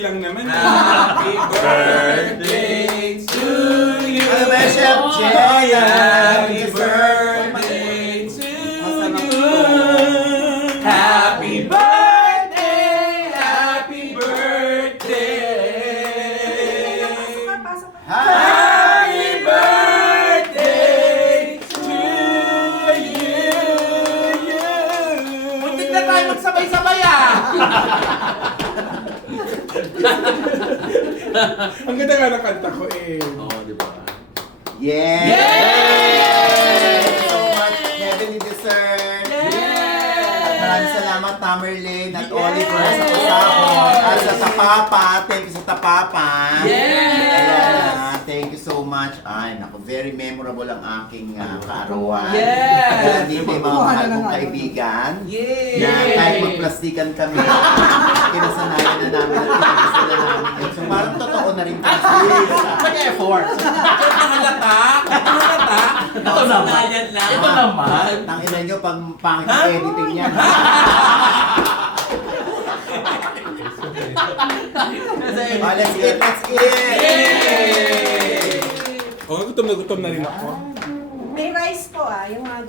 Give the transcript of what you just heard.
lang naman. Happy birthday to you. Ano ba, Chef Jay? Happy birthday to you. Happy birthday. Happy birthday. Happy birthday to you. Muntik na tayo magsabay-sabay ah. Ang ganda nga ng kanta ko eh. Oo, di ba? Yes! Yay! So much heavenly dessert! At maraming salamat, Tamerlane at Oliver sa pasabot. At sa Tapapa, thank you sa Tapapa. Ayan, thank you so much. Ay, naku, very memorable ang aking kaarawan. Yes! Dito yung mga mahal kong kaibigan. Yay! Na kahit magplastikan kami, kinasanayan na namin at kinasanayan na namin yun. So parang totoo na rin kami. Mag-effort. Halata. Halata. Ito naman. Ito naman. Tangina nyo, pang pangit ang editing niya. Oh, let's eat, let's eat! Oh, gutom na rin ako. May rice po yung mga gusto